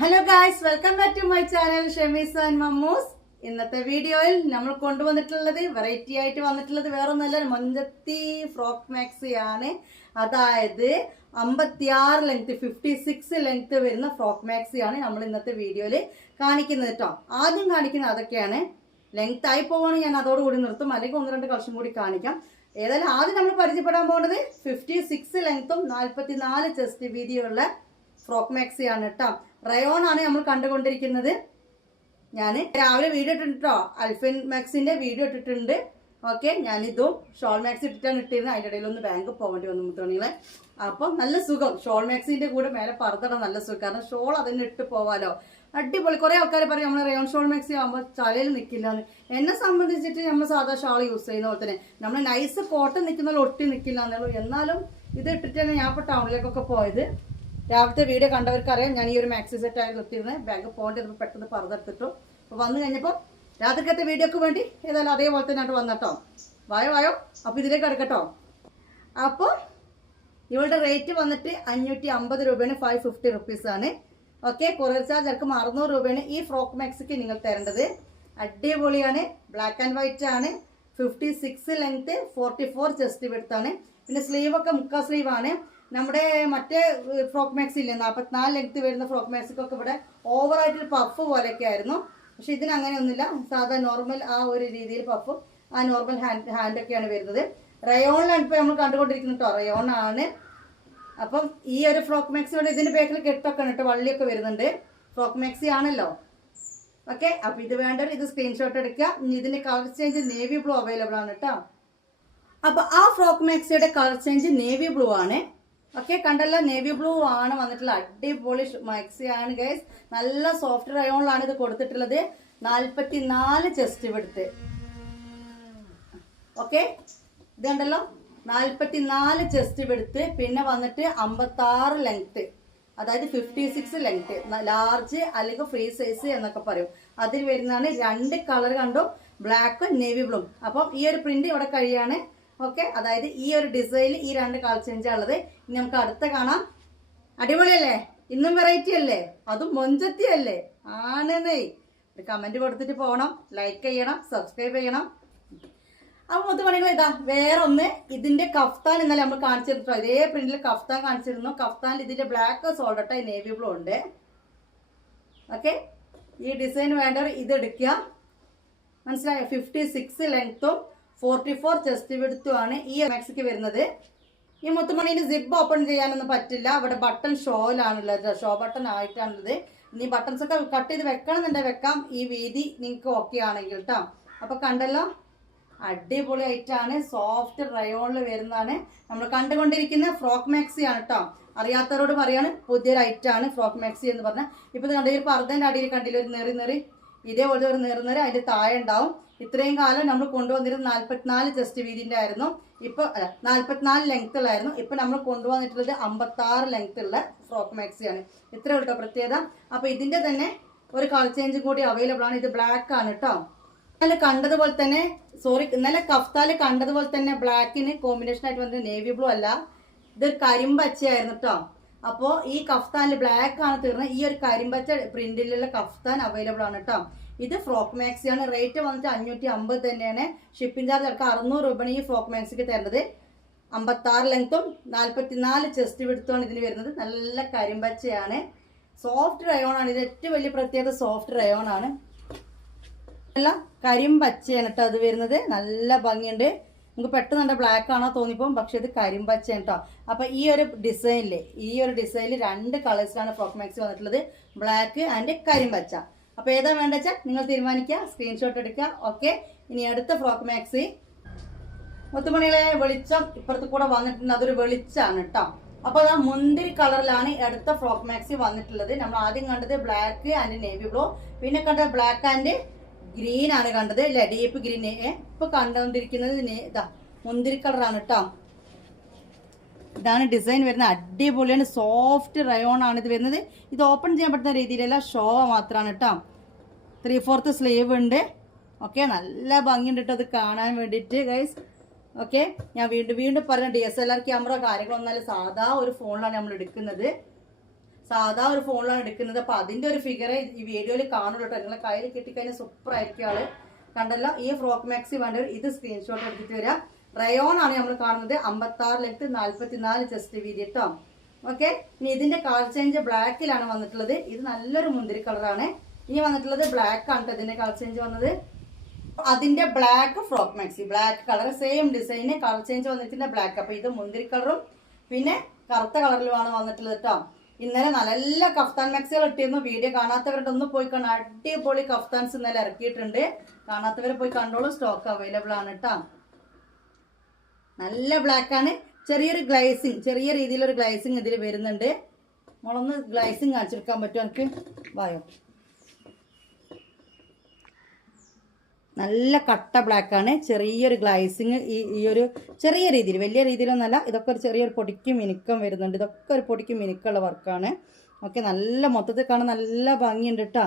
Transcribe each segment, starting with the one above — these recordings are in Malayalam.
Hello guys, welcome back to my channel Shemees and Mammoos. ഇന്നത്തെ വീഡിയോയിൽ നമ്മൾ കൊണ്ടുവന്നിട്ടുള്ളത് വെറൈറ്റി ആയിട്ട് വന്നിട്ടുള്ളത് വേറൊന്നല്ല, മൊഞ്ചത്തി ഫ്രോക്ക് മാക്സി ആണ്. അതായത് 56 ലെങ്ത് 56 ലെങ്ത് വരുന്ന ഫ്രോക്ക് മാക്സി ആണ് നമ്മൾ ഇന്നത്തെ വീഡിയോയിൽ കാണിക്കുന്നത് കേട്ടോ. ആദ്യം കാണിക്കുന്നത് അതൊക്കെയാണ്. ലെങ്ത് ആയി പോവാണ്, ഞാൻ അതോടുകൂടി നിർത്തും, അല്ലെങ്കിൽ 1-2 കളക്ഷൻ കൂടി കാണിക്കാം. ഏതായാലും ആദ്യം നമ്മൾ പരിചയപ്പെടാൻ പോകുന്നത് 56 ലെങ്ത്തും 44 ചെസ്റ്റ് വീതിയുള്ള ഫ്രോക്ക് മാക്സി ആണ് കേട്ടോ. റയോൺ ആണ് നമ്മൾ കണ്ടുകൊണ്ടിരിക്കുന്നത്. ഞാൻ രാവിലെ വീഡിയോ ഇട്ടിട്ടോ, അൽഫിൻ മാക്സിന്റെ വീഡിയോ ഇട്ടിട്ടുണ്ട്. ഓക്കെ, ഞാനിതും ഷോൾ മാക്സി ഇട്ടിട്ടാണ് ഇട്ടിരുന്നത്. അതിൻ്റെ ഇടയിൽ ഒന്ന് ബാങ്ക് പോകേണ്ടി വന്നു മുത്തോണികളെ. അപ്പം നല്ല സുഖം, ഷോൾ മാക്സിന്റെ കൂടെ മേലെ പറത്തിടാൻ നല്ല സുഖം. കാരണം ഷോൾ അതിന് ഇട്ട് പോവാലോ, അടിപൊളി. കുറെ ആൾക്കാർ പറയും നമ്മൾ റയോൺ ഷോൾ മാക്സി ആകുമ്പോൾ തലയിൽ നിൽക്കില്ലാന്ന്. എന്നെ സംബന്ധിച്ചിട്ട് നമ്മൾ സാധാ ഷാൾ യൂസ് ചെയ്യുന്ന പോലെ തന്നെ നമ്മൾ നൈസ് കോട്ടൺ നിൽക്കുന്ന ഒട്ടി നിൽക്കില്ല എന്നുള്ളൂ. എന്നാലും ഇത് ഇട്ടിട്ടാണ് ഞാൻ ഇപ്പോൾ ടൗണിലേക്കൊക്കെ പോയത്. രാവിലത്തെ വീഡിയോ കണ്ടവർക്കറിയാം, ഞാൻ ഈ ഒരു മാക്സി സെറ്റ് ആയി നിർത്തിയിരുന്നത്. ബാഗ് പോകേണ്ടി പെട്ടെന്ന് പറന്നെടുത്തിട്ടു. അപ്പോൾ വന്നു കഴിഞ്ഞപ്പോൾ രാത്രിക്കത്തെ വീഡിയോക്ക് വേണ്ടി ഏതായാലും അതേപോലെ തന്നെ ആയിട്ട് വന്നട്ടോ. വായോ. അപ്പോൾ ഇതിലേക്ക് കിടക്കട്ടോ. അപ്പോൾ ഇവളുടെ റേറ്റ് വന്നിട്ട് 550 രൂപയാണ്, 550 റുപ്പീസാണ്. ഓക്കെ, കൊറിയർ ചാർജ് ഇറക്കും 600 രൂപയാണ് ഈ ഫ്രോക്ക് മാക്സിക്ക് നിങ്ങൾ തരേണ്ടത്. അടിപൊളിയാണ്, ബ്ലാക്ക് ആൻഡ് വൈറ്റ് ആണ്, 56 ലെങ്ത്, 44 ചെസ്റ്റ് വിഡ്ത്താണ്. പിന്നെ സ്ലീവൊക്കെ മുക്കാ സ്ലീവാണ്. നമ്മുടെ മറ്റേ ഫ്രോക്ക് മാക്സി ഇല്ലേ 44 ലെങ്ത് വരുന്ന ഫ്രോക്ക് മാക്സിക്കൊക്കെ ഇവിടെ ഓവറായിട്ടൊരു പഫ് പോലെയൊക്കെ ആയിരുന്നു. പക്ഷെ ഇതിന് അങ്ങനെയൊന്നുമില്ല, സാധാ നോർമൽ ആ ഒരു രീതിയിൽ പഫും ആ നോർമൽ ഹാൻഡൊക്കെയാണ് വരുന്നത്. റയോണിലാണ് ഇപ്പോൾ നമ്മൾ കണ്ടുകൊണ്ടിരിക്കുന്നത് കേട്ടോ, റയോൺ ആണ്. അപ്പം ഈ ഒരു ഫ്രോക്ക് മാക്സി കൊണ്ട് ഇതിൻ്റെ ബാക്കിൽ കെട്ടൊക്കെ ഉണ്ട് കേട്ടോ, വള്ളിയൊക്കെ വരുന്നുണ്ട്. ഫ്രോക്ക് മാക്സി ആണല്ലോ. ഓക്കെ, അപ്പം ഇത് വേണ്ടവർ ഇത് സ്ക്രീൻഷോട്ട് എടുക്കുക. ഇതിൻ്റെ colour change navy blue available ആണ് കേട്ടോ. അപ്പം ആ ഫ്രോക്ക് മാക്സിയുടെ കളർ ചേഞ്ച് നേവി ബ്ലൂ ആണ്. ഓക്കെ, കണ്ടല്ലോ, നേവി ബ്ലൂ ആണ് വന്നിട്ടുള്ള അടിപൊളി മാക്സി ആണ് ഗൈസ്. നല്ല സോഫ്റ്റ് റയോണിലാണ് ഇത് കൊടുത്തിട്ടുള്ളത്. 44 ചെസ്റ്റ് വിഡ്ത്ത്. ഓക്കെ, ഇത് കണ്ടല്ലോ, 44 ചെസ്റ്റ് വിഡ്ത്ത്. പിന്നെ വന്നിട്ട് 56 ലെങ്ത്, അതായത് 56 ലെങ്ത്, ലാർജ് അല്ലെങ്കിൽ ഫ്രീ സൈസ് എന്നൊക്കെ പറയും. അതിൽ വരുന്നതാണ് 2 കളർ കണ്ടു, ബ്ലാക്കും നേവി ബ്ലൂ. അപ്പം ഈ ഒരു പ്രിന്റ് ഇവിടെ കഴിയാണ്. ഓക്കെ, അതായത് ഈ ഒരു ഡിസൈനിൽ ഈ 2 കളർ ചേഞ്ചാണ് ഉള്ളത്. ഇനി നമുക്ക് അടുത്ത കാണാം. അടിപൊളിയല്ലേ, ഇന്നും വെറൈറ്റി അല്ലേ, അതും മൊഞ്ചത്തി അല്ലേ ആണെന്നേ. ഒരു കമന്റ് കൊടുത്തിട്ട് പോകണം, ലൈക്ക് ചെയ്യണം, സബ്സ്ക്രൈബ് ചെയ്യണം. അപ്പോൾ മുത്തുമണികൾ ഇതാ വേറെ ഒന്ന്, ഇതിന്റെ കഫ്താൻ ഇന്നലെ നമ്മൾ കാണിച്ചിരുന്നു. ഇതേ പ്രിന്റിൽ കഫ്താൻ കാണിച്ചിരുന്നു. കഫ്താനിൽ ഇതിന്റെ ബ്ലാക്ക് സോൾഡട്ടായി നേവി ബ്ലൂ ഉണ്ട്. ഓക്കെ, ഈ ഡിസൈൻ വേണ്ടവർ ഇത് എടുക്കുക. മനസ്സിലായോ? 56 ലെങ്ത്തും 44 ചെസ്റ്റ് വിഡ്ത്തുമാണ് ഈ മാക്സിക്ക് വരുന്നത്. ഈ മുത്തുമണീന് സിബ് ഓപ്പൺ ചെയ്യാനൊന്നും പറ്റില്ല. അവിടെ ബട്ടൺ ഷോയിലാണുള്ളത്, ഷോ ബട്ടൺ ആയിട്ടാണുള്ളത്. ഇനി ബട്ടൺസ് ഒക്കെ കട്ട് ചെയ്ത് വെക്കണമെന്നുണ്ടെങ്കിൽ വെക്കാം, ഈ വീതി നിങ്ങൾക്ക് ഓക്കെ ആണെങ്കിൽ കേട്ടോ. അപ്പൊ കണ്ടല്ലോ, അടിപൊളിയായിട്ടാണ്, സോഫ്റ്റ് റയോണിൽ വരുന്നതാണ് നമ്മൾ കണ്ടുകൊണ്ടിരിക്കുന്ന ഫ്രോക്ക് മാക്സി ആണ് കേട്ടോ. അറിയാത്തവരോട് പറയാണ്, പുതിയൊരു ഐറ്റാണ് ഫ്രോക്ക് മാക്സി എന്ന് പറഞ്ഞാൽ. ഇപ്പൊ കണ്ട ഈ പർദ്ദന്റെ അടിയിൽ കണ്ടില്ല ഒരു നെറി ഇതേപോലെ ഒരു നേർന്നേരം അതിന്റെ താഴെ ഉണ്ടാവും. ഇത്രയും കാലം നമ്മൾ കൊണ്ടുവന്നിരുന്നത് 44 ചെസ്റ്റ് വീതിന്റെ ആയിരുന്നു. ഇപ്പൊ 44 ലെങ്ത്തുള്ളായിരുന്നു. ഇപ്പൊ നമ്മൾ കൊണ്ടുവന്നിട്ടുള്ളത് 56 ലെങ്ത് ഉള്ള ഫ്രോക്ക് മാക്സിയാണ്. ഇത്രേ ഉള്ളൂ പ്രത്യേകത. അപ്പൊ ഇതിന്റെ തന്നെ ഒരു കളർ ചേഞ്ചും കൂടി അവൈലബിൾ ആണ്. ഇത് ബ്ലാക്ക് ആണ് കേട്ടോ. ഇന്നലെ കണ്ടതുപോലെ തന്നെ, ഇന്നലെ കഫ്താല് കണ്ടതുപോലെ തന്നെ ബ്ലാക്കിന് കോമ്പിനേഷൻ ആയിട്ട് വന്നത് നേവി ബ്ലൂ അല്ല, ഇത് കരിമ്പച്ചയായിരുന്നു കേട്ടോ. അപ്പോൾ ഈ കഫ്താനിൽ ബ്ലാക്ക് ആണ് തീർന്നത്. ഈ ഒരു കരിമ്പച്ച പ്രിന്റിലുള്ള കഫ്താൻ അവൈലബിൾ ആണ് കേട്ടോ. ഇത് ഫ്രോക്ക് മാക്സിയാണ്. റേറ്റ് വന്നിട്ട് 550 തന്നെയാണ്. ഷിപ്പിംഗ് ചാർജ് അടക്കം 600 രൂപയാണ് ഈ ഫ്രോക്ക് മാക്സിക്ക് തരുന്നത്. 56 ലെങ്ത്തും 44 ചെസ്റ്റ് വിഡ്ത്തുമാണ് ഇതിന് വരുന്നത്. നല്ല കരിമ്പച്ചയാണ്, സോഫ്റ്റ് റയോൺ ആണ്. ഇത് ഏറ്റവും വലിയ പ്രത്യേകത സോഫ്റ്റ് റയോൺ ആണ്. നല്ല കരിമ്പച്ചയാണ് കേട്ടോ അത് വരുന്നത്. നല്ല ഭംഗിയുണ്ട്. നമുക്ക് പെട്ടെന്ന് കണ്ട ബ്ലാക്ക് ആണോ തോന്നിപ്പോകും, പക്ഷെ ഇത് കരിമ്പച്ചയാണ് കേട്ടോ. അപ്പൊ ഈ ഒരു ഡിസൈനിൽ 2 കളേഴ്സിലാണ് ഫ്രോക്ക് മാക്സി വന്നിട്ടുള്ളത്, ബ്ലാക്ക് ആൻഡ് കരിമ്പച്ച. അപ്പൊ ഏതാ വേണ്ട വെച്ചാൽ നിങ്ങൾ തീരുമാനിക്കുക, സ്ക്രീൻഷോട്ട് എടുക്കുക. ഓക്കെ, ഇനി അടുത്ത ഫ്രോക്ക് മാക്സി. മുത്തുമണികളെ വെളിച്ചം ഇപ്പുറത്ത് കൂടെ വന്നിട്ടുണ്ട്, അതൊരു വെളിച്ചാണ് കേട്ടോ. അപ്പൊ ആ മുന്തിരി കളറിലാണ് അടുത്ത ഫ്രോക്ക് മാക്സി വന്നിട്ടുള്ളത്. നമ്മൾ ആദ്യം കണ്ടത് ബ്ലാക്ക് ആൻഡ് നേവി ബ്ലൂ, പിന്നെ കണ്ടത് ബ്ലാക്ക് ആൻഡ് ഗ്രീൻ ആണ് കണ്ടത്, അല്ലെ, ഡീപ്പ് ഗ്രീൻ. ഇപ്പൊ കണ്ടുകൊണ്ടിരിക്കുന്നത് ഇതാ മുന്തിരി കളറാണ് കേട്ടോ. ഇതാണ് ഡിസൈൻ വരുന്നത്. അടിപൊളിയാണ്, സോഫ്റ്റ് റയോൺ ആണ് ഇത് വരുന്നത്. ഇത് ഓപ്പൺ ചെയ്യാൻ പറ്റുന്ന രീതിയിലല്ല, ഷോ മാത്രമാണ് കേട്ടോ. 3/4 സ്ലീവ് ഉണ്ട്. ഓക്കെ, നല്ല ഭംഗിയുണ്ട് കേട്ടോ അത് കാണാൻ വേണ്ടിയിട്ട് ഗൈസ്. ഓക്കെ, ഞാൻ വീണ്ടും പറഞ്ഞ DSLR ക്യാമറ കാര്യങ്ങളൊന്നല്ല, സാധാ ഒരു ഫോണിലാണ് നമ്മൾ എടുക്കുന്നത്. സാധാ ഒരു ഫോണിലാണ് എടുക്കുന്നത്. അപ്പൊ അതിന്റെ ഒരു ഫിഗർ ഈ വീഡിയോയിൽ കാണുള്ളൂ കേട്ടോ. നിങ്ങളെ കയ്യിൽ കിട്ടിക്കഴിഞ്ഞാൽ സൂപ്പർ ആയിരിക്കും ആള്. കണ്ടല്ലോ, ഈ ഫ്രോക്ക് മാക്സി വേണ്ടവർ ഇത് സ്ക്രീൻഷോട്ട് എടുത്തിട്ട് വരിക. റയോൺ ആണ് നമ്മൾ കാണുന്നത്. 56 ലെങ്ത് 44 ചെസ്റ്റ് വീതി കേട്ടോ. ഓക്കെ, ഇനി ഇതിന്റെ കളർ ചേഞ്ച് ബ്ലാക്കിലാണ് വന്നിട്ടുള്ളത്. ഇത് നല്ലൊരു മുന്തിരി കളറാണ്. ഇനി വന്നിട്ടുള്ളത് ബ്ലാക്ക് ആണ് കേട്ടോ ഇതിന്റെ കളർ ചേഞ്ച് വന്നത്. അതിന്റെ black frock maxi, black colour same design, colour change വന്നിട്ടുണ്ട് ബ്ലാക്ക്. അപ്പൊ ഇത് മുന്തിരി കളറും പിന്നെ കറുത്ത കളറിലുമാണ് വന്നിട്ടുള്ളത് കേട്ടോ. ഇന്നലെ നല്ല കഫ്താൻ മാക്സികൾ ഇട്ടിരുന്നു. വീഡിയോ കാണാത്തവരുടെ ഒന്ന് പോയി കാണാം. അടിപൊളി കഫ്താൻസ് ഇന്നലെ ഇറക്കിയിട്ടുണ്ട്. കാണാത്തവരെ പോയി കണ്ടോളൂ, സ്റ്റോക്ക് അവൈലബിൾ ആണ് കേട്ടോ. നല്ല ബ്ലാക്ക് ആണ്. ചെറിയൊരു ഗ്ലൈസിങ്, ചെറിയ രീതിയിലൊരു ഗ്ലൈസിങ് ഇതിൽ വരുന്നുണ്ട്. നമ്മളൊന്ന് ഗ്ലൈസിങ് കാണിച്ചെടുക്കാൻ പറ്റും എനിക്ക്? വായോ, നല്ല കട്ട ബ്ലാക്ക് ആണ്. ചെറിയൊരു ഗ്ലൈസിങ് ഈ ഒരു ചെറിയ രീതിയിൽ, വലിയ രീതിയിലൊന്നല്ല. ഇതൊക്കെ ഒരു ചെറിയൊരു പൊടിക്കും മിനുക്കം വരുന്നുണ്ട്. ഇതൊക്കെ ഒരു പൊടിക്കും മിനുക്കുള്ള വർക്കാണ്. ഓക്കെ, നല്ല മൊത്തത്തിൽ കാണാൻ നല്ല ഭംഗിയുണ്ട് കേട്ടോ.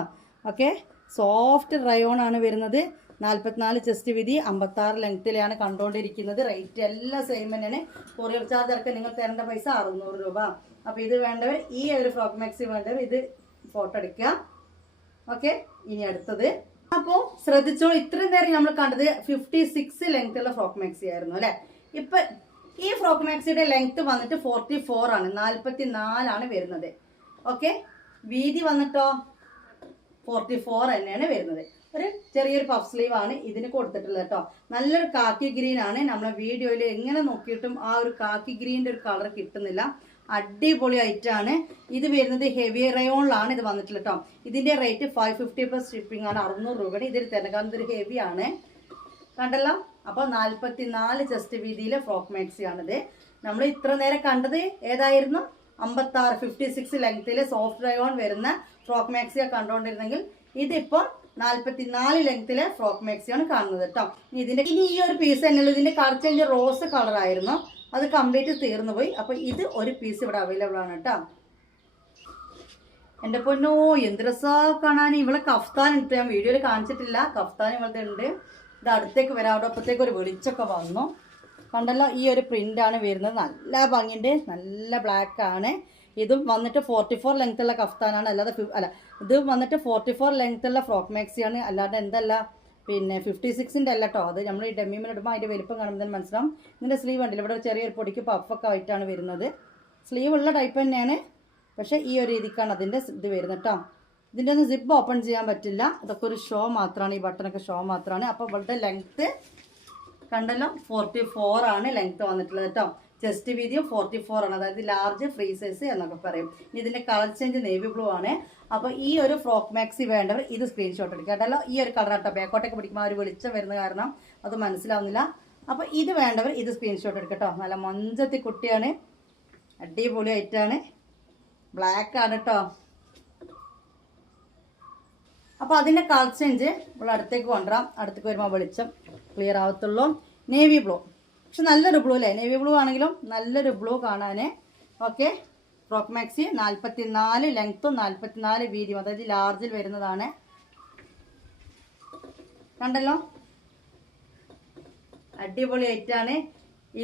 ഓക്കെ, സോഫ്റ്റ് റയോൺ ആണ് വരുന്നത്. 44 ചെസ്റ്റ് വീതി, 56 ലെങ്ത്തിലാണ് കണ്ടുകൊണ്ടിരിക്കുന്നത്. റേറ്റ് എല്ലാം സെയിം തന്നെയാണ്. കൊറിയർ ചാർജ് ഇറക്കാൻ നിങ്ങൾ തരേണ്ട പൈസ 600 രൂപ. അപ്പോൾ ഇത് വേണ്ടവർ, ഈ ഒരു ഫ്രോക്ക് മാക്സി വേണ്ടവർ ഇത് ഫോട്ടോ എടുക്കുക. ഓക്കെ, ഇനി അടുത്തത്. അപ്പോൾ ശ്രദ്ധിച്ചോളൂ, ഇത്രയും നേരം നമ്മൾ കണ്ടത് 56 ലെങ്ത് ഉള്ള ഫ്രോക്ക് മാക്സി ആയിരുന്നു അല്ലെ. ഇപ്പൊ ഈ ഫ്രോക്ക് മാക്സിയുടെ ലെങ്ത് വന്നിട്ട് 44 ആണ്, 44 ആണ് വരുന്നത്. ഓക്കെ, വീതി വന്നിട്ടോ 44 തന്നെയാണ് വരുന്നത്. ഒരു ചെറിയൊരു പഫ് സ്ലീവ് ആണ് ഇതിന് കൊടുത്തിട്ടുള്ളത് കേട്ടോ. നല്ലൊരു കാക്കി ഗ്രീൻ ആണ്. നമ്മളെ വീഡിയോയിൽ എങ്ങനെ നോക്കിയിട്ടും ആ ഒരു കാക്കി ഗ്രീൻ്റെ ഒരു കളർ കിട്ടുന്നില്ല. അടിപൊളി ഐറ്റാണ്. ഇത് വരുന്നത് ഹെവി റയോണിലാണ് ഇത് വന്നിട്ടുള്ളത് കേട്ടോ. ഇതിന്റെ റേറ്റ് 550 പ്ലസ് ഷിപ്പിംഗ് ആണ്, 600 രൂപയുടെ. ഇതിൽ തന്നെ കാരണം ഇതൊരു ഹെവി ആണ്, കണ്ടല്ലോ. അപ്പോൾ 44 ചെസ്റ്റ് വീതിയിലെ ഫ്രോക്ക് മാക്സി ആണിത്. നമ്മൾ ഇത്ര നേരം കണ്ടത് ഏതായിരുന്നു? 56 ലെങ്ത്തിലെ സോഫ്റ്റ് റയോൺ വരുന്ന ഫ്രോക്ക് മാക്സിയാണ് കണ്ടുകൊണ്ടിരുന്നെങ്കിൽ ഇതിപ്പോൾ 44 ലെങ്ത്തിലെ ഫ്രോക്ക് മാക്സിയാണ് കാണുന്നത് കേട്ടോ. ഇനി ഈ ഒരു പീസ് തന്നെയുള്ളൂ. ഇതിന്റെ കളർ ചേഞ്ച് റോസ് കളർ ആയിരുന്നു, അത് കംപ്ലീറ്റ് തീർന്നു പോയി. അപ്പൊ ഇത് ഒരു പീസ് ഇവിടെ അവൈലബിൾ ആണ് കേട്ടോ. എന്റെ പൊന്നോ, എന്ത് രസാ കാണാൻ. ഇവളെ കഫ്താൻ ഇട്ട് ഞാൻ വീഡിയോയിൽ കാണിച്ചിട്ടില്ല. കഫ്താൻ ഇവളുടെ ഉണ്ട്. ഇത് അടുത്തേക്ക് വരാം. അവിടെ അപ്പത്തേക്ക് ഒരു വെളിച്ചൊക്കെ വന്നു, കണ്ടല്ലോ. ഈ ഒരു പ്രിന്റ് ആണ് വരുന്നത്. നല്ല ഭംഗിയുണ്ട്, നല്ല ബ്ലാക്ക് ആണ്. ഇതും വന്നിട്ട് 44 ലെങ്ത് ഉള്ള കഫ്താനാണ്, അല്ലാതെ ഇത് വന്നിട്ട് 44 ലെങ്ത് ഉള്ള ഫ്രോക്ക് മാക്സിയാണ്, അല്ലാതെ എന്തല്ല പിന്നെ 56ന്റെ അല്ല കേട്ടോ. അത് നമ്മൾ ഈ ഡെമ്മിമിൽ ഇടുമ്പോൾ അതിന്റെ വലിപ്പം കാണുമ്പോൾ തന്നെ മനസ്സിലാവും. ഇതിന്റെ സ്ലീവ് ഉണ്ടല്ലോ, ഇവിടെ ചെറിയൊരു പൊടിക്ക് പഫൊക്കെ ആയിട്ടാണ് വരുന്നത്. സ്ലീവ് ഉള്ള ടൈപ്പ് തന്നെയാണ്, പക്ഷെ ഈ ഒരു രീതിക്കാണ് അതിന്റെ ഇത് വരുന്നത് കേട്ടോ. ഇതിന്റെ ഒന്നും സിപ്പ് ഓപ്പൺ ചെയ്യാൻ പറ്റില്ല. ഇതൊക്കെ ഒരു ഷോ മാത്രമാണ്, ഈ ബട്ടണൊക്കെ ഷോ മാത്രമാണ്. അപ്പോൾ ഇവളുടെ ലെങ്ത്ത് കണ്ടല്ലോ 44 ആണ് ലെങ്ത്ത് വന്നിട്ടുള്ളത് കേട്ടോ. ചെസ്റ്റ് വീതിയും 44 ആണ്, അതായത് ലാർജ് ഫ്രീ സൈസ് എന്നൊക്കെ പറയും. ഇതിന്റെ കളർ ചേഞ്ച് നേവി ബ്ലൂ ആണ്. അപ്പോൾ ഈ ഒരു ഫ്രോക്ക് മാക്സി വേണ്ടവർ ഇത് സ്ക്രീൻഷോട്ട് എടുക്കുക കേട്ടല്ലോ. ഈ ഒരു കളർ കേട്ടോ. ബാക്കോട്ടൊക്കെ പിടിക്കുമ്പോൾ ഒരു വെളിച്ചം വരുന്ന കാരണം അത് മനസ്സിലാവുന്നില്ല. അപ്പോൾ ഇത് വേണ്ടവർ ഇത് സ്ക്രീൻഷോട്ട് എടുക്കട്ടോ. നല്ല മൊഞ്ചത്തി കുട്ടിയാണ്, അടിപൊളി ആയിട്ടാണ്, ബ്ലാക്ക് ആണ് കേട്ടോ. അപ്പോൾ അതിന്റെ കളർ ചേഞ്ച് നമ്മൾ അടുത്തേക്ക് കൊണ്ടുവരാം. അടുത്തേക്ക് വരുമ്പോൾ വെളിച്ചം ക്ലിയർ ആവത്തുള്ളൂ. നേവി ബ്ലൂ, പക്ഷെ നല്ലൊരു ബ്ലൂ അല്ലേ. നേവി ബ്ലൂ ആണെങ്കിലും നല്ലൊരു ബ്ലൂ കാണാനേ. ഓക്കെ, ഫ്രോക്ക് മാക്സി 44 ലെങ്ത്തും 44 വീതിയും, അതായത് ലാർജിൽ വരുന്നതാണ്. കണ്ടല്ലോ, അടിപൊളി ആയിട്ടാണ്.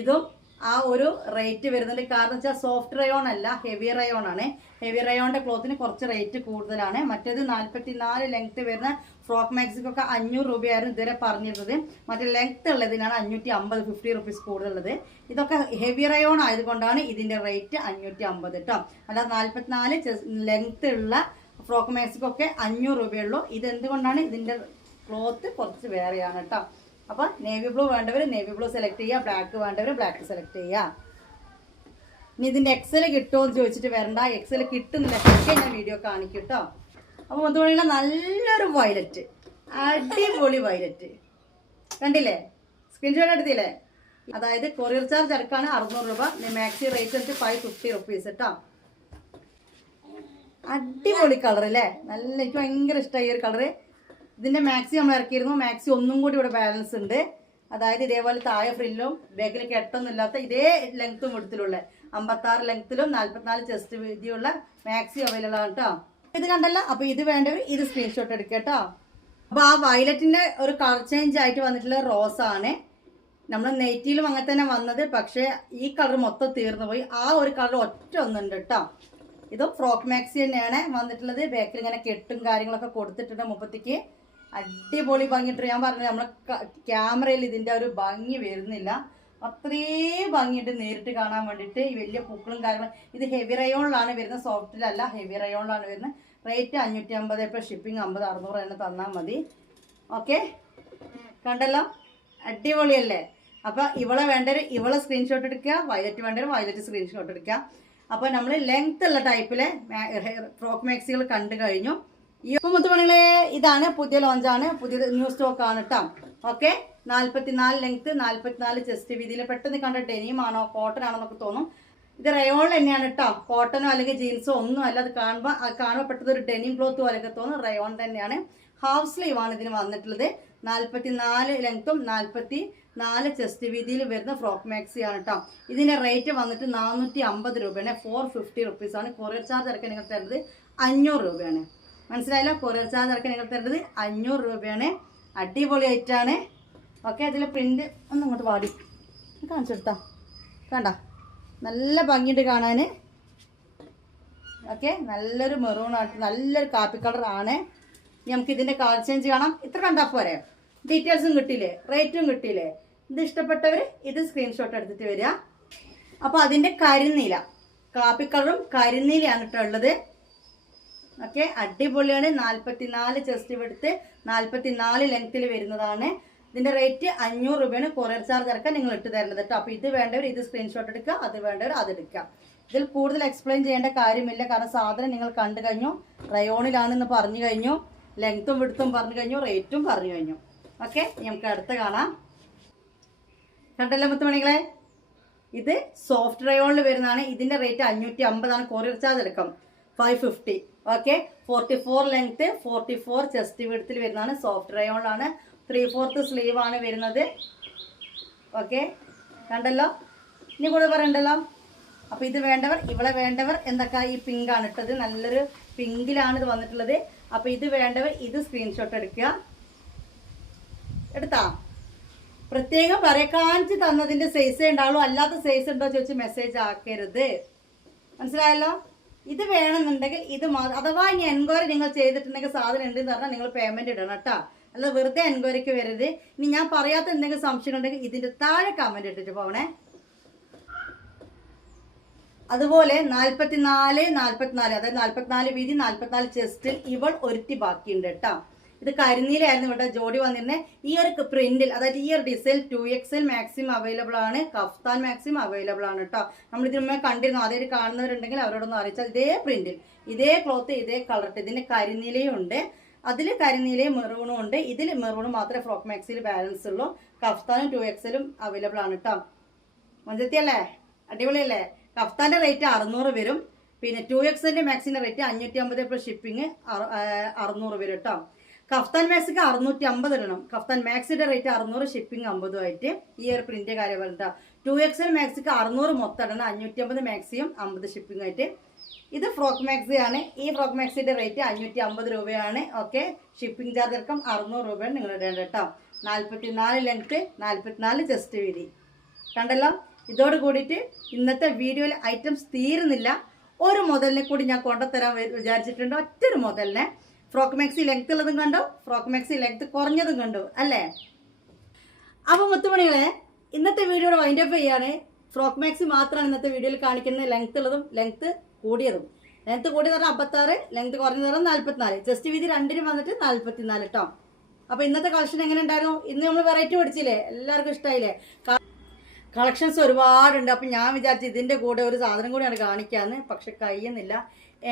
ഇതും ആ ഒരു റേറ്റ് വരുന്നുണ്ട്. കാരണം വെച്ചാൽ സോഫ്റ്റ് റയോൺ അല്ല, ഹെവി റയോൺ ആണ്. ഹെവി റയോണിന്റെ ക്ലോത്തിന് കുറച്ച് റേറ്റ് കൂടുതലാണ്. മറ്റേത് 44 ലെങ്ത് വരുന്ന ഫ്രോക്ക് മാക്സിക്കൊക്കെ 500 രൂപയായിരുന്നു ഇതുവരെ പറഞ്ഞിരുന്നത്. മറ്റേ ലെങ്ത് ഉള്ളതിനാണ് 550, 50 റുപ്പീസ് കൂടുതലുള്ളത്. ഇതൊക്കെ ഹെവി റയോൺ ആയതുകൊണ്ടാണ് ഇതിന്റെ റേറ്റ് 550 കേട്ടോ. അല്ലാതെ 44 ലെങ്ത് ഉള്ള ഫ്രോക്ക് മാക്സിക്കൊക്കെ 500 രൂപയുള്ളൂ. ഇതെന്തുകൊണ്ടാണ്? ഇതിന്റെ ക്ലോത്ത് കുറച്ച് വേറെയാണ് കേട്ടോ. അപ്പൊ നേവി ബ്ലൂ വേണ്ടവർ നേവി ബ്ലൂ സെലക്ട് ചെയ്യുക, ബ്ലാക്ക് വേണ്ടവർ ബ്ലാക്ക് സെലക്ട് ചെയ്യുക. ഇനി ഇതിന്റെ എക്സൽ കിട്ടുമോ എന്ന് ചോദിച്ചിട്ട് വരണ്ട, എക്സൽ കിട്ടുന്നില്ല, ഒക്കെ ഞാൻ വീഡിയോ കാണിക്കും കേട്ടോ. അപ്പൊ അതുകൊണ്ടുള്ള നല്ലൊരു വയലറ്റ്, അടിപൊളി വയലറ്റ് കണ്ടില്ലേ, സ്ക്രീൻഷോട്ട് എടുത്തില്ലേ. അതായത് കൊറിയർ ചാർജ് അടക്കാണ് 600 രൂപ, മാക്സി റേറ്റ് എന്നിട്ട് 550 റുപ്പീസ് കേട്ടോ. അടിപൊളി കളർ അല്ലേ, നല്ല, എനിക്ക് ഭയങ്കര ഇഷ്ടമായി ഈ ഒരു കളറ്. ഇതിന്റെ മാക്സി നമ്മൾ ഇറക്കിയിരുന്നു. മാക്സി ഒന്നും കൂടി ഇവിടെ ബാലൻസ് ഉണ്ട്. അതായത് ഇതേപോലെ താഴെ ഫ്രില്ലും ബാക്കിൽ കെട്ടൊന്നും ഇല്ലാത്ത ഇതേ ലെങ്ത്തും എടുത്തിലുള്ള 56 ലെങ്ത്തിലും 44 ചെസ്റ്റ് വീതിയുള്ള മാക്സി അവൈലബിൾ ആണ് കേട്ടോ. ഇത് കണ്ടല്ലോ. അപ്പൊ ഇത് വേണ്ടവർ ഇത് സ്ക്രീൻഷോട്ട് എടുക്കുക കേട്ടോ. അപ്പൊ ആ വയലറ്റിന്റെ ഒരു കളർ ചേഞ്ച് ആയിട്ട് വന്നിട്ടുള്ള റോസ് ആണ്. നമ്മൾ നെയ്റ്റിയിലും അങ്ങനെ തന്നെ വന്നത്, പക്ഷെ ഈ കളർ മൊത്തം തീർന്നു പോയി. ആ ഒരു കളർ ഒറ്റ ഒന്നുണ്ട് കേട്ടോ. ഇതും ഫ്രോക്ക് മാക്സി തന്നെയാണ് വന്നിട്ടുള്ളത്. ബാക്കിൽ ഇങ്ങനെ കെട്ടും കാര്യങ്ങളൊക്കെ കൊടുത്തിട്ടുണ്ട്. മുപ്പത്തിക്ക് അടിപൊളി ഭംഗിയിട്ട് ഞാൻ പറഞ്ഞു, നമ്മളെ ക്യാമറയിൽ ഇതിൻ്റെ ഒരു ഭംഗി വരുന്നില്ല, അത്രയും ഭംഗിയിട്ട് നേരിട്ട് കാണാൻ വേണ്ടിയിട്ട്. ഈ വലിയ പൂക്കളും കാര്യങ്ങളും. ഇത് ഹെവി റയോണിലാണ് വരുന്നത്, സോഫ്റ്റിലല്ല, ഹെവി റയോണിലാണ് വരുന്നത്. റേറ്റ് 550. ഇപ്പോൾ ഷിപ്പിംഗ് 50, 600 തന്നെ തന്നാൽ മതി. ഓക്കെ, കണ്ടല്ലോ, അടിപൊളിയല്ലേ? അപ്പോൾ ഇവളെ വേണ്ടവർ ഇവളെ സ്ക്രീൻഷോട്ട് എടുക്കുക, വയലറ്റ് വേണ്ടവർ വയലറ്റ് സ്ക്രീൻഷോട്ട് എടുക്കുക. അപ്പോൾ നമ്മൾ ലെങ്ത് ഉള്ള ടൈപ്പിലെ ഫ്രോക്ക് മാക്സികൾ കണ്ടു കഴിഞ്ഞു. ഈ മുത്തുമണികളെ ഇതാണ് പുതിയ ലോഞ്ചാണ്, പുതിയ ന്യൂ സ്റ്റോക്ക് ആണ് കേട്ടോ. ഓക്കെ, 44 ലെങ്ത്, 44 ചെസ്റ്റ് വീതിയിൽ. പെട്ടെന്ന് കണ്ട ഡെനിമാണോ കോട്ടൺ ആണോ എന്നൊക്കെ തോന്നും. ഇത് റയോൺ തന്നെയാണ് കേട്ടോ, കോട്ടനോ അല്ലെങ്കിൽ ജീൻസോ ഒന്നും അല്ല. അത് കാണുമ്പോൾ പെട്ടത് ഒരു ഡെനിം ക്ലോത്ത് പോലെയൊക്കെ തോന്നും. റയോൺ തന്നെയാണ്. ഹാഫ് സ്ലീവ് ആണ് ഇതിന് വന്നിട്ടുള്ളത്. 44 ലെങ്ത്തും 44 ചെസ്റ്റ് വീതിയിൽ വരുന്ന ഫ്രോക്ക് മാക്സി ആണ് കേട്ടോ. ഇതിന്റെ റേറ്റ് വന്നിട്ട് 450 രൂപയാണ്, 450 റുപ്പീസാണ്. കൊറിയർ ചാർജ് ഇറക്കാൻ നിങ്ങൾ തരുന്നത് 500 രൂപയാണ്. മനസ്സിലായല്ലോ? കൊറിയർ ചാർജ് ഇറക്കാൻ നിങ്ങൾ തരുന്നത് 500 രൂപയാണ്. അടിപൊളി ഐറ്റാണ്. ഓക്കെ, അതിൽ പ്രിന്റ് ഒന്ന് ഇങ്ങോട്ട് വാടി കാണിച്ചെടുത്താ കണ്ട, നല്ല ഭംഗിയുണ്ട് കാണാൻ. ഓക്കെ, നല്ലൊരു മെറൂൺ ആണ്, നല്ലൊരു കാപ്പി കളർ ആണ്. നമുക്ക് ഇതിന്റെ കളർ ചേഞ്ച് കാണാം. ഇത്ര കണ്ടാൽ പോരെ, ഡീറ്റെയിൽസും കിട്ടിയില്ലേ, റേറ്റും കിട്ടിയില്ലേ? ഇത് ഇഷ്ടപ്പെട്ടവർ ഇത് സ്ക്രീൻഷോട്ട് എടുത്തിട്ട് വരിക. അപ്പോൾ അതിന്റെ കരിനീല, കാപ്പി കളറും കരിനീലയാണ് കേട്ടോ ഉള്ളത്. ഓക്കെ, അടിപൊളിയാണ്. 44 ചെസ്റ്റ് എടുത്ത് 44 ലെങ്ത്തിൽ വരുന്നതാണ്. ഇതിന്റെ റേറ്റ് 500 രൂപയാണ്. കൊറിയർ ചാർജ് ഇറക്കാൻ നിങ്ങൾ ഇട്ട് തരുന്നത് കേട്ടോ. അപ്പോൾ ഇത് വേണ്ടവർ ഇത് സ്ക്രീൻഷോട്ട് എടുക്കുക, അത് വേണ്ടവർ അത് എടുക്കുക. ഇതിൽ കൂടുതൽ എക്സ്പ്ലെയിൻ ചെയ്യേണ്ട കാര്യമില്ല, കാരണം സാധനം നിങ്ങൾ കണ്ടു കഴിഞ്ഞു. റയോണിലാണെന്ന് പറഞ്ഞു കഴിഞ്ഞു, ലെങ്ത്തും വിടുത്തും പറഞ്ഞു കഴിഞ്ഞു, റേറ്റും പറഞ്ഞു കഴിഞ്ഞു. ഓക്കെ, നമുക്ക് അടുത്ത് കാണാം. കണ്ടല്ലോ മുത്തുമണികളെ, ഇത് സോഫ്റ്റ് റയോണിൽ വരുന്നതാണ്. ഇതിന്റെ റേറ്റ് 550 ആണ്. കൊറിയർ ചാർജ് എടുക്കാം 550. ഓക്കെ, 44 ലെങ്ത്, 44 ചെസ്റ്റ് വിഡ്ത്തിൽ വരുന്നതാണ്. സോഫ്റ്റ് റയോണിലാണ്. 3/4 സ്ലീവ് ആണ് വരുന്നത്. ഓക്കെ, കണ്ടല്ലോ. ഇനി കൂടെ പറയണ്ടല്ലോ. അപ്പോൾ ഇത് വേണ്ടവർ, ഇവളെ വേണ്ടവർ എന്തൊക്കെ, ഈ പിങ്ക് ആണ് ഇട്ടത്, നല്ലൊരു പിങ്കിലാണ് ഇത് വന്നിട്ടുള്ളത്. അപ്പോൾ ഇത് വേണ്ടവർ ഇത് സ്ക്രീൻഷോട്ട് എടുക്കുക. എടുത്താ പ്രത്യേകം കാണിച്ച് തന്നതിന്റെ സൈസേ ഉണ്ടാവുള്ളൂ, അല്ലാത്ത സൈസ് ഉണ്ടോ ചോദിച്ച് മെസ്സേജ് ആക്കരുത്. മനസ്സിലായല്ലോ? ഇത് വേണമെന്നുണ്ടെങ്കിൽ ഇത് അഥവാ ഇനി എൻക്വയറി നിങ്ങൾ ചെയ്തിട്ടുണ്ടെങ്കിൽ സാധനം ഉണ്ടെന്ന് പറഞ്ഞാൽ നിങ്ങൾ പേയ്മെന്റ് ഇടണം കേട്ടോ. അല്ല വെറുതെ എൻക്വയറിക്ക് വരരുത്. ഇനി ഞാൻ പറയാത്ത എന്തെങ്കിലും സംശയം ഉണ്ടെങ്കിൽ ഇതിന്റെ താഴെ കമന്റ് ഇട്ടിട്ട് പോകണേ. അതുപോലെ 44 അതായത് 44 വീതി, 44 ചെസ്റ്റിൽ ഇവൾ ഒരുത്തി ബാക്കിയുണ്ട് കേട്ടോ. ഇത് കരിനീലായിരുന്നു ഇവിടെ ജോഡി വന്നിരുന്നത്. ഈ ഒരു പ്രിന്റിൽ, അതായത് ഈ ഒരു ഡിസൈൻ 2XL മാക്സിമം അവൈലബിൾ ആണ്, കഫ്താൻ മാക്സിമം അവൈലബിൾ ആണ് കേട്ടോ. നമ്മൾ ഇതിന് മുമ്പേ കണ്ടിരുന്നു, ആദ്യമായിട്ട് കാണുന്നവരുണ്ടെങ്കിൽ അവരോടൊന്ന് അറിയിച്ചാൽ. ഇതേ പ്രിന്റിൽ, ഇതേ ക്ലോത്ത്, ഇതേ കളർ. ഇതിന്റെ കരിനീലയും ഉണ്ട്, അതിൽ കരിനീലയും മെറൂണും ഉണ്ട്. ഇതിൽ മെറൂണും മാത്രമേ ഫ്രോക്ക് മാക്സിയിൽ ബാലൻസ് ഉള്ളൂ. കഫ്താനും 2XL അവൈലബിൾ ആണ് കേട്ടോ. മഞ്ചത്തിയല്ലേ, അടിപൊളിയല്ലേ? കഫ്താന്റെ റേറ്റ് 600 വരും. പിന്നെ 2XL മാക്സിന്റെ റേറ്റ് 550 പ്ലസ് ഷിപ്പിംഗ് 600 വരും കേട്ടോ. കഫ്താൻ മാക്സിക്ക് 650 ഇടണം. കഫ്താൻ മാക്സിന്റെ റേറ്റ് 600, ഷിപ്പിംഗ് 50 ആയിട്ട്. ഈ ഒരു പ്രിന്റ് കാര്യം പറഞ്ഞിട്ടാ. 2XL മാക്സിക്ക് 600 മൊത്തം ഇടണം, 550 മാക്സിയും 50 ഷിപ്പിംഗ് ആയിട്ട്. ഇത് ഫ്രോക്ക് മാക്സി ആണ്. ഈ ഫ്രോക്ക് മാക്സിന്റെ റേറ്റ് 550 രൂപയാണ്. ഓക്കെ, ഷിപ്പിംഗ് ചാർജ് ഇറക്കം 600 രൂപയാണ് നിങ്ങൾ ഇടേണ്ടത് കേട്ടോ. 44 ലെങ്ത്, 44 ചെസ്റ്റ് വീതി. കണ്ടല്ലോ? ഇതോട് കൂടിയിട്ട് ഇന്നത്തെ വീഡിയോയിൽ ഐറ്റംസ് തീരുന്നില്ല. ഒരു മുതലിനെ കൂടി ഞാൻ കൊണ്ടുതരാൻ വിചാരിച്ചിട്ടുണ്ട്. ഒറ്റൊരു മുതലിനെ. ഫ്രോക്ക് മാക്സി ലെങ്ത് ഉള്ളതും കണ്ടു, ഫ്രോക്ക് മാക്സി ലെങ്ത് കുറഞ്ഞതും കണ്ടു അല്ലേ? അപ്പൊ മുത്തുമണികളെ, ഇന്നത്തെ വീഡിയോയുടെ വൈൻഡ് അപ്പ് ചെയ്യാണ്. ഫ്രോക്ക് മാക്സി മാത്രമാണ് ഇന്നത്തെ വീഡിയോയിൽ കാണിക്കുന്നത്. ലെങ്ത് ഉള്ളതും ലെങ്ത് കൂടിയതും. ലെങ്ത് കൂടിയത് പറഞ്ഞാൽ 56, ലെങ്ത് കുറഞ്ഞത് പറഞ്ഞാൽ 44. ചെസ്റ്റ് വീതി രണ്ടിനും വന്നിട്ട് 44 കേട്ടോ. അപ്പൊ ഇന്നത്തെ കളക്ഷൻ എങ്ങനെ ഉണ്ടായിരുന്നു? ഇന്ന് നമ്മൾ വെറൈറ്റി പഠിച്ചില്ലേ? എല്ലാവർക്കും ഇഷ്ടമായില്ലേ? കളക്ഷൻസ് ഒരുപാടുണ്ട്. അപ്പം ഞാൻ വിചാരിച്ചു ഇതിൻ്റെ കൂടെ ഒരു സാധനം കൂടിയാണ് കാണിക്കാമെന്ന്. പക്ഷെ കഴിയുന്നില്ല,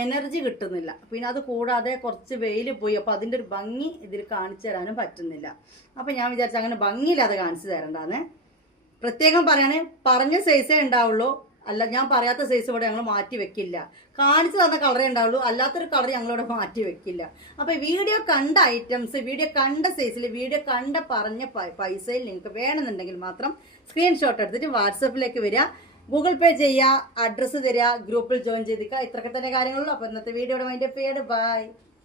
എനർജി കിട്ടുന്നില്ല. പിന്നെ അത് കൂടാതെ കുറച്ച് വെയിൽ പോയി, അപ്പോൾ അതിൻ്റെ ഒരു ഭംഗി ഇതിൽ കാണിച്ചു തരാനും പറ്റുന്നില്ല. അപ്പം ഞാൻ വിചാരിച്ചു അങ്ങനെ ഭംഗിയില്ലാതെ കാണിച്ചു തരണ്ടാന്ന്. പ്രത്യേകം പറയണേ, പറഞ്ഞ സൈസേ ഉണ്ടാവുള്ളൂ, അല്ല ഞാൻ പറയാത്ത സൈസ് ഇവിടെ ഞങ്ങൾ മാറ്റി വെക്കില്ല. കാണിച്ചു തന്ന കളറേ ഉണ്ടാവുള്ളൂ, അല്ലാത്തൊരു കളർ ഞങ്ങളിവിടെ മാറ്റി വെക്കില്ല. അപ്പോൾ വീഡിയോ കണ്ട ഐറ്റംസ്, വീഡിയോ കണ്ട സൈസിൽ, വീഡിയോ കണ്ട പറഞ്ഞ പൈസയിൽ നിങ്ങൾക്ക് വേണമെന്നുണ്ടെങ്കിൽ മാത്രം സ്ക്രീൻഷോട്ട് എടുത്തിട്ട് വാട്സപ്പിലേക്ക് വരിക, ഗൂഗിൾ പേ ചെയ്യുക, അഡ്രസ്സ് തരിക, ഗ്രൂപ്പിൽ ജോയിൻ ചെയ്തിരിക്കുക. ഇത്രയൊക്കെ തന്നെ കാര്യങ്ങളുള്ളൂ. അപ്പോൾ ഇന്നത്തെ വീഡിയോയുടെ മൈൻഡ് അപ്പ് ചെയ്യണം. ബൈ.